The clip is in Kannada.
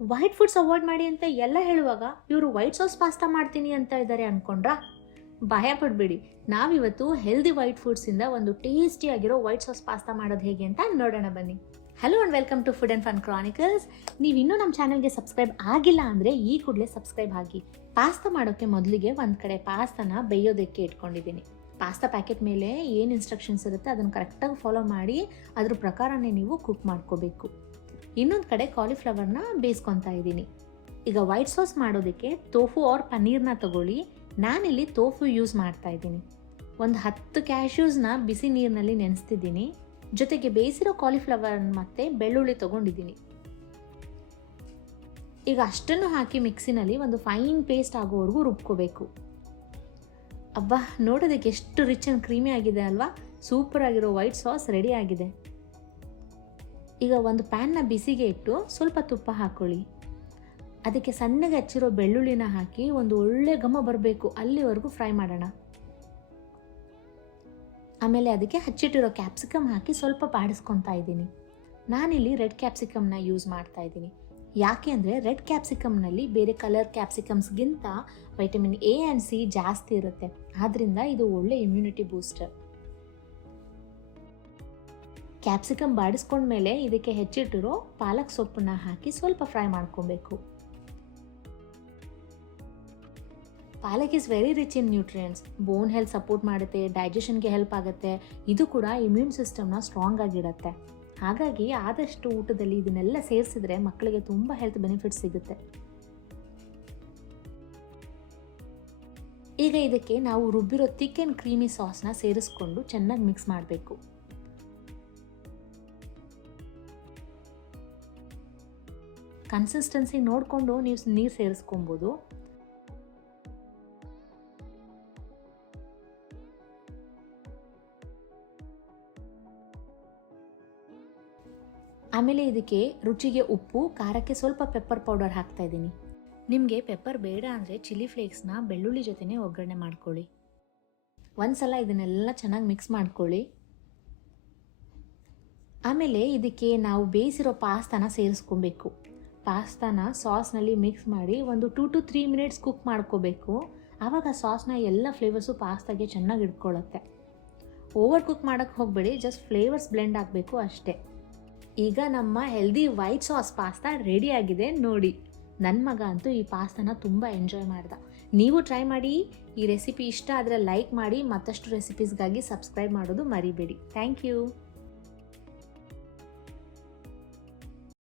ವೈಟ್ ಫುಡ್ಸ್ ಅವಾಯ್ಡ್ ಮಾಡಿ ಅಂತ ಎಲ್ಲ ಹೇಳುವಾಗ ಇವರು ವೈಟ್ ಸಾಸ್ ಪಾಸ್ತಾ ಮಾಡ್ತೀನಿ ಅಂತ ಇದ್ದಾರೆ ಅಂದ್ಕೊಂಡ್ರಾ? ಭಯ ಪಡಬೇಡಿ, ನಾವಿವತ್ತು ಹೆಲ್ದಿ ವೈಟ್ ಫುಡ್ಸಿಂದ ಒಂದು ಟೇಸ್ಟಿಯಾಗಿರೋ ವೈಟ್ ಸಾಸ್ ಪಾಸ್ತಾ ಮಾಡೋದು ಹೇಗೆ ಅಂತ ನೋಡೋಣ ಬನ್ನಿ. Hello and welcome to food and fun chronicles. ನೀವು ಇನ್ನೂ ನಮ್ಮ ಚಾನಲ್ಗೆ ಸಬ್ಸ್ಕ್ರೈಬ್ ಆಗಿಲ್ಲ ಅಂದರೆ ಈ ಕೂಡಲೇ ಸಬ್ಸ್ಕ್ರೈಬ್ ಆಗಿ. ಪಾಸ್ತಾ ಮಾಡೋಕ್ಕೆ ಮೊದಲಿಗೆ ಒಂದು ಕಡೆ ಪಾಸ್ತಾನ ಬೇಯೋದಕ್ಕೆ ಇಟ್ಕೊಂಡಿದ್ದೀನಿ. ಪಾಸ್ತಾ ಪ್ಯಾಕೆಟ್ ಮೇಲೆ ಏನು ಇನ್ಸ್ಟ್ರಕ್ಷನ್ಸ್ ಇರುತ್ತೆ ಅದನ್ನು ಕರೆಕ್ಟಾಗಿ ಫಾಲೋ ಮಾಡಿ ಅದ್ರ ಪ್ರಕಾರನೇ ನೀವು ಕುಕ್ ಮಾಡ್ಕೋಬೇಕು. ಇನ್ನೊಂದು ಕಡೆ ಕಾಲಿಫ್ಲವರ್ನ ಬೇಯಿಸ್ಕೊತಾ ಇದ್ದೀನಿ. ಈಗ ವೈಟ್ ಸಾಸ್ ಮಾಡೋದಕ್ಕೆ ತೋಫು ಆರ್ ಪನ್ನೀರ್ನ ತಗೊಳ್ಳಿ. ನಾನಿಲ್ಲಿ ತೋಫು ಯೂಸ್ ಮಾಡ್ತಾ ಇದ್ದೀನಿ. ಒಂದು 10 ಕ್ಯಾಶ್ಯೂಸ್ನ ಬಿಸಿ ನೀರಿನಲ್ಲಿ ನೆನೆಸ್ತಿದ್ದೀನಿ. ಜೊತೆಗೆ ಬೇಯಿಸಿರೋ ಕಾಲಿಫ್ಲವರ್ ಮತ್ತು ಬೆಳ್ಳುಳ್ಳಿ ತೊಗೊಂಡಿದ್ದೀನಿ. ಈಗ ಅಷ್ಟನ್ನು ಹಾಕಿ ಮಿಕ್ಸಿನಲ್ಲಿ ಒಂದು ಫೈನ್ ಪೇಸ್ಟ್ ಆಗೋವರೆಗೂ ರುಬ್ಕೋಬೇಕು. ಅಬ್ಬಾ, ನೋಡೋದಕ್ಕೆ ಎಷ್ಟು ರಿಚ್ ಆ್ಯಂಡ್ ಕ್ರೀಮಿ ಆಗಿದೆ ಅಲ್ವಾ? ಸೂಪರ್ ಆಗಿರೋ ವೈಟ್ ಸಾಸ್ ರೆಡಿ ಆಗಿದೆ. ಈಗ ಒಂದು ಪ್ಯಾನ್ನ ಬಿಸಿಗೆ ಇಟ್ಟು ಸ್ವಲ್ಪ ತುಪ್ಪ ಹಾಕ್ಕೊಳ್ಳಿ. ಅದಕ್ಕೆ ಸಣ್ಣಗೆ ಹಚ್ಚಿರೋ ಬೆಳ್ಳುಳ್ಳಿನ ಹಾಕಿ ಒಂದು ಒಳ್ಳೆ ಘಮ ಬರಬೇಕು ಅಲ್ಲಿವರೆಗೂ ಫ್ರೈ ಮಾಡೋಣ. ಆಮೇಲೆ ಅದಕ್ಕೆ ಹಚ್ಚಿಟ್ಟಿರೋ ಕ್ಯಾಪ್ಸಿಕಮ್ ಹಾಕಿ ಸ್ವಲ್ಪ ಬಾಡಿಸ್ಕೊತಾ ಇದ್ದೀನಿ. ನಾನಿಲ್ಲಿ ರೆಡ್ ಕ್ಯಾಪ್ಸಿಕಮ್ನ ಯೂಸ್ ಮಾಡ್ತಾ ಇದ್ದೀನಿ. ಯಾಕೆ ಅಂದರೆ ರೆಡ್ ಕ್ಯಾಪ್ಸಿಕಮ್ನಲ್ಲಿ ಬೇರೆ ಕಲರ್ ಕ್ಯಾಪ್ಸಿಕಮ್ಸ್ಗಿಂತ ವೈಟಮಿನ್ ಎ ಆ್ಯಂಡ್ ಸಿ ಜಾಸ್ತಿ ಇರುತ್ತೆ. ಆದ್ದರಿಂದ ಇದು ಒಳ್ಳೆ ಇಮ್ಯುನಿಟಿ ಬೂಸ್ಟರ್. ಕ್ಯಾಪ್ಸಿಕಮ್ ಬಾಡಿಸ್ಕೊಂಡ್ಮೇಲೆ ಇದಕ್ಕೆ ಹೆಚ್ಚಿಟ್ಟಿರೋ ಪಾಲಕ್ ಸೊಪ್ಪನ್ನ ಹಾಕಿ ಸ್ವಲ್ಪ ಫ್ರೈ ಮಾಡ್ಕೊಬೇಕು. Palak is very rich in nutrients. Bone health support ಮಾಡುತ್ತೆ, ಡೈಜೆಷನ್ಗೆ ಹೆಲ್ಪ್ ಆಗುತ್ತೆ. ಇದು ಕೂಡ ಇಮ್ಯೂನ್ ಸಿಸ್ಟಮ್ನ ಸ್ಟ್ರಾಂಗ್ ಆಗಿಡುತ್ತೆ. ಹಾಗಾಗಿ ಆದಷ್ಟು ಊಟದಲ್ಲಿ ಇದನ್ನೆಲ್ಲ ಸೇರಿಸಿದ್ರೆ ಮಕ್ಕಳಿಗೆ ತುಂಬ ಹೆಲ್ತ್ ಬೆನಿಫಿಟ್ಸ್ ಸಿಗುತ್ತೆ. ಈಗ ಇದಕ್ಕೆ ನಾವು ರುಬ್ಬಿರೋ ಥಿಕ್ ಆ್ಯಂಡ್ ಕ್ರೀಮಿ ಸಾಸ್ನ ಸೇರಿಸ್ಕೊಂಡು ಚೆನ್ನಾಗಿ ಮಿಕ್ಸ್ ಮಾಡಬೇಕು. ಕನ್ಸಿಸ್ಟೆನ್ಸಿ ನೋಡಿಕೊಂಡು ನೀವು ನೀರು ಸೇರಿಸ್ಕೊಬೋದು. ಆಮೇಲೆ ಇದಕ್ಕೆ ರುಚಿಗೆ ಉಪ್ಪು, ಖಾರಕ್ಕೆ ಸ್ವಲ್ಪ ಪೆಪ್ಪರ್ ಪೌಡರ್ ಹಾಕ್ತಾ ಇದ್ದೀನಿ. ನಿಮಗೆ ಪೆಪ್ಪರ್ ಬೇಡ ಅಂದರೆ ಚಿಲ್ಲಿ ಫ್ಲೇಕ್ಸ್ನ ಬೆಳ್ಳುಳ್ಳಿ ಜೊತೆನೇ ಒಗ್ಗರಣೆ ಮಾಡ್ಕೊಳ್ಳಿ. ಒಂದ್ಸಲ ಇದನ್ನೆಲ್ಲ ಚೆನ್ನಾಗಿ ಮಿಕ್ಸ್ ಮಾಡ್ಕೊಳ್ಳಿ. ಆಮೇಲೆ ಇದಕ್ಕೆ ನಾವು ಬೇಯಿಸಿರೋ ಪಾಸ್ತಾನ ಸೇರಿಸ್ಕೊಬೇಕು. ಪಾಸ್ತಾನ ಸಾಸ್ನಲ್ಲಿ ಮಿಕ್ಸ್ ಮಾಡಿ ಒಂದು 2 to 3 ಮಿನಿಟ್ಸ್ ಕುಕ್ ಮಾಡ್ಕೋಬೇಕು. ಆವಾಗ ಸಾಸ್ನ ಎಲ್ಲ ಫ್ಲೇವರ್ಸು ಪಾಸ್ತಾಗೆ ಚೆನ್ನಾಗಿ ಇಟ್ಕೊಳ್ಳುತ್ತೆ. ಓವರ್ ಕುಕ್ ಮಾಡೋಕ್ಕೆ ಹೋಗಬೇಡಿ, ಜಸ್ಟ್ ಫ್ಲೇವರ್ಸ್ ಬ್ಲೆಂಡ್ ಆಗಬೇಕು ಅಷ್ಟೇ. ಈಗ ನಮ್ಮ healthy white sauce pasta ready ಆಗಿದೆ ನೋಡಿ. ನನ್ನ ಮಗ ಅಂತೂ ಈ ಪಾಸ್ತಾನ ತುಂಬ ಎಂಜಾಯ್ ಮಾಡ್ದ. ನೀವು ಟ್ರೈ ಮಾಡಿ. ಈ ರೆಸಿಪಿ ಇಷ್ಟ ಆದರೆ ಲೈಕ್ ಮಾಡಿ. ಮತ್ತಷ್ಟು ರೆಸಿಪೀಸ್ಗಾಗಿ ಸಬ್ಸ್ಕ್ರೈಬ್ ಮಾಡೋದು ಮರಿಬೇಡಿ. Thank you.